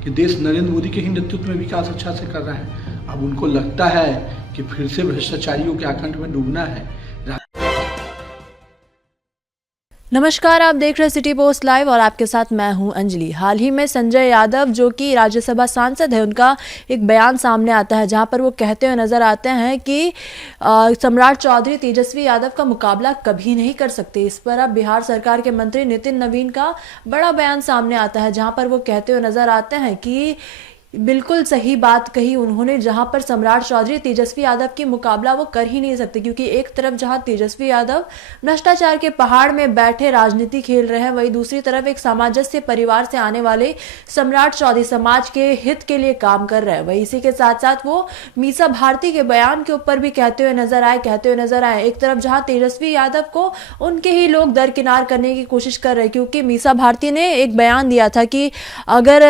कि देश नरेंद्र मोदी के ही नेतृत्व में विकास अच्छा से कर रहा है। अब उनको लगता है कि फिर से भ्रष्टाचारियों के आकंठ में डूबना है। नमस्कार, आप देख रहे हैं सिटी पोस्ट लाइव और आपके साथ मैं हूं अंजलि। हाल ही में संजय यादव जो कि राज्यसभा सांसद है, उनका एक बयान सामने आता है जहां पर वो कहते हुए नजर आते हैं कि सम्राट चौधरी तेजस्वी यादव का मुकाबला कभी नहीं कर सकते। इस पर अब बिहार सरकार के मंत्री नितिन नवीन का बड़ा बयान सामने आता है जहां पर वो कहते हुए नजर आते हैं कि बिल्कुल सही बात कही उन्होंने, जहां पर सम्राट चौधरी तेजस्वी यादव की मुकाबला वो कर ही नहीं सकते, क्योंकि एक तरफ जहां तेजस्वी यादव भ्रष्टाचार के पहाड़ में बैठे राजनीति खेल रहे हैं, वहीं दूसरी तरफ एक सामंजस्य परिवार से आने वाले सम्राट चौधरी समाज के हित के लिए काम कर रहे हैं। वहीं इसी के साथ साथ वो मीसा भारती के बयान के ऊपर भी कहते हुए नजर आए। एक तरफ जहां तेजस्वी यादव को उनके ही लोग दरकिनार करने की कोशिश कर रहे हैं, क्योंकि मीसा भारती ने एक बयान दिया था कि अगर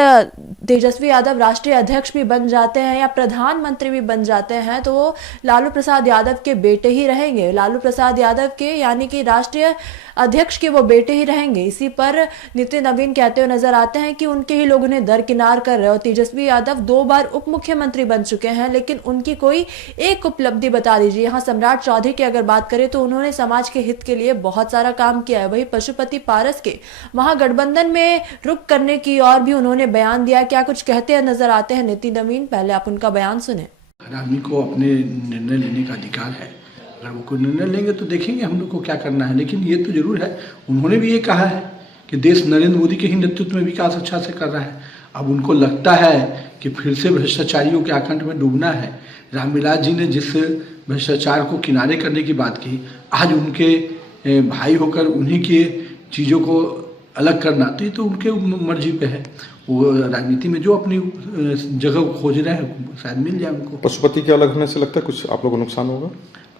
तेजस्वी यादव राष्ट्रीय अध्यक्ष भी बन जाते हैं या प्रधानमंत्री भी बन जाते हैं तो वो लालू प्रसाद यादव के बेटे ही रहेंगे। लालू प्रसाद यादव के यानी कि राष्ट्रीय अध्यक्ष के वो बेटे ही रहेंगे। इसी पर नितिन नवीन कहते हुए नजर आते हैं कि उनके ही लोग उन्हें दरकिनार कर रहे हैं। और तेजस्वी यादव 2 बार उप मुख्यमंत्री बन चुके हैं, लेकिन उनकी कोई एक उपलब्धि बता दीजिए। यहाँ सम्राट चौधरी की अगर बात करें तो उन्होंने समाज के हित के लिए बहुत सारा काम किया है। वही पशुपति पारस के महागठबंधन में रुख करने की और भी उन्होंने बयान दिया। क्या कुछ कहते हैं नजर आते हैं नितिन नवीन, पहले आप उनका बयान सुने। हर आदमी को अपने निर्णय लेने का अधिकार है। अगर वो कोई निर्णय लेंगे तो देखेंगे हम लोग को क्या करना है। लेकिन ये तो जरूर है, उन्होंने भी ये कहा है कि देश नरेंद्र मोदी के ही नेतृत्व में विकास अच्छा से कर रहा है। अब उनको लगता है कि फिर से भ्रष्टाचारियों के आकंठ में डूबना है। रामविलास जी ने जिस भ्रष्टाचार को किनारे करने की बात की, आज उनके भाई होकर उन्हीं की चीज़ों को अलग करना, तो ये तो उनके मर्जी पे है। वो राजनीति में जो अपनी जगह खोज रहे हैं शायद मिल जाए उनको। पशुपति के अलग होने से लगता है कुछ आप लोगों को नुकसान होगा?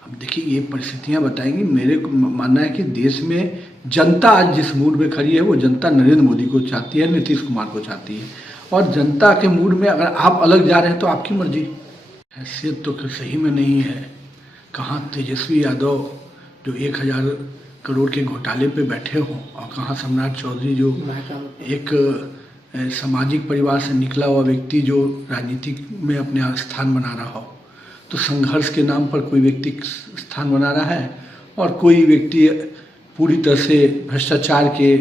अब देखिए, ये परिस्थितियां बताएंगी। मेरे को मानना है कि देश में जनता आज जिस मूड में खड़ी है वो जनता नरेंद्र मोदी को चाहती है, नीतीश कुमार को चाहती है। और जनता के मूड में अगर आप अलग जा रहे हैं तो आपकी मर्जी। हैसियत तो सही में नहीं है। कहाँ तेजस्वी यादव जो 1000 करोड़ के घोटाले पे बैठे हों, और कहाँ सम्राट चौधरी जो एक सामाजिक परिवार से निकला हुआ व्यक्ति जो राजनीति में अपने स्थान बना रहा हो। तो संघर्ष के नाम पर कोई व्यक्ति स्थान बना रहा है और कोई व्यक्ति पूरी तरह से भ्रष्टाचार के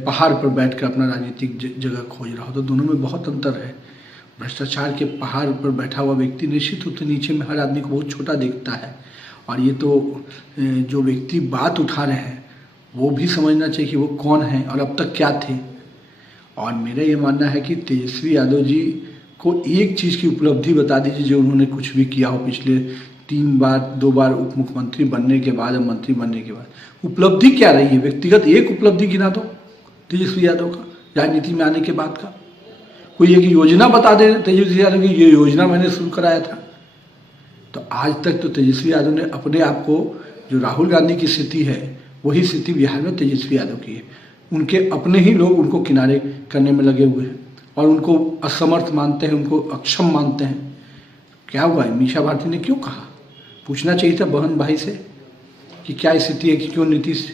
पहाड़ पर बैठकर अपना राजनीतिक जगह खोज रहा हो। तो दोनों में बहुत अंतर है। भ्रष्टाचार के पहाड़ पर बैठा हुआ व्यक्ति निश्चित रूप से नीचे में हर आदमी को बहुत छोटा देखता है। और ये तो जो व्यक्ति बात उठा रहे हैं वो भी समझना चाहिए कि वो कौन है और अब तक क्या थे। और मेरा ये मानना है कि तेजस्वी यादव जी को एक चीज़ की उपलब्धि बता दीजिए जो उन्होंने कुछ भी किया हो पिछले 2 बार उप मुख्यमंत्री बनने के बाद और मंत्री बनने के बाद। उपलब्धि क्या रही है? व्यक्तिगत एक उपलब्धि गिना दो तेजस्वी यादव का राजनीति में आने के बाद का। कोई एक योजना बता दे तेजस्वी यादव की, ये योजना मैंने शुरू कराया था। तो आज तक तो तेजस्वी यादव ने अपने आप को, जो राहुल गांधी की स्थिति है वही स्थिति बिहार में तेजस्वी यादव की है। उनके अपने ही लोग उनको किनारे करने में लगे हुए हैं और उनको असमर्थ मानते हैं, उनको अक्षम मानते हैं। क्या हुआ है? मीसा भारती ने क्यों कहा? पूछना चाहिए था बहन भाई से कि क्या स्थिति है, कि क्यों नीतीश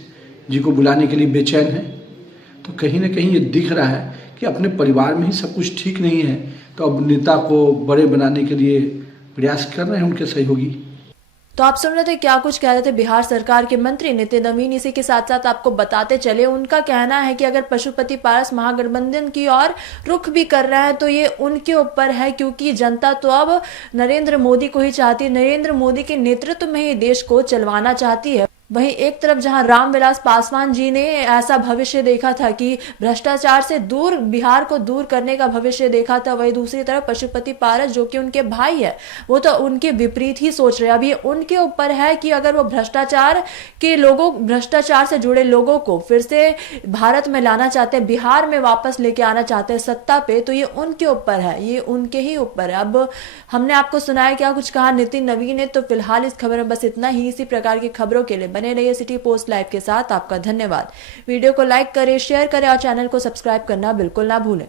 जी को बुलाने के लिए बेचैन है। तो कहीं ना कहीं ये दिख रहा है कि अपने परिवार में ही सब कुछ ठीक नहीं है, तो अब नेता को बड़े बनाने के लिए प्रयास कर रहे हैं उनके सहयोगी। तो आप सुन रहे थे क्या कुछ कह रहे थे बिहार सरकार के मंत्री नितिन नवीन। इसी के साथ साथ आपको बताते चले, उनका कहना है कि अगर पशुपति पारस महागठबंधन की ओर रुख भी कर रहा है तो ये उनके ऊपर है, क्योंकि जनता तो अब नरेंद्र मोदी को ही चाहती है। नरेंद्र मोदी के नेतृत्व में ही देश को चलवाना चाहती है। वहीं एक तरफ जहां रामविलास पासवान जी ने ऐसा भविष्य देखा था कि भ्रष्टाचार से दूर बिहार को दूर करने का भविष्य देखा था, वहीं दूसरी तरफ पशुपति पारस जो कि उनके भाई है वो तो उनके विपरीत ही सोच रहे हैं। अब ये उनके ऊपर है कि अगर वो भ्रष्टाचार से जुड़े लोगों को फिर से भारत में लाना चाहते हैं, बिहार में वापस लेके आना चाहते हैं सत्ता पे, तो ये उनके ऊपर है, ये उनके ही ऊपर है। अब हमने आपको सुनाया क्या कुछ कहा नितिन नवीन ने। तो फिलहाल इस खबर में बस इतना ही। इसी प्रकार की खबरों के लिए बने रहिए सिटी पोस्ट लाइव के साथ। आपका धन्यवाद। वीडियो को लाइक करें, शेयर करें और चैनल को सब्सक्राइब करना बिल्कुल ना भूलें।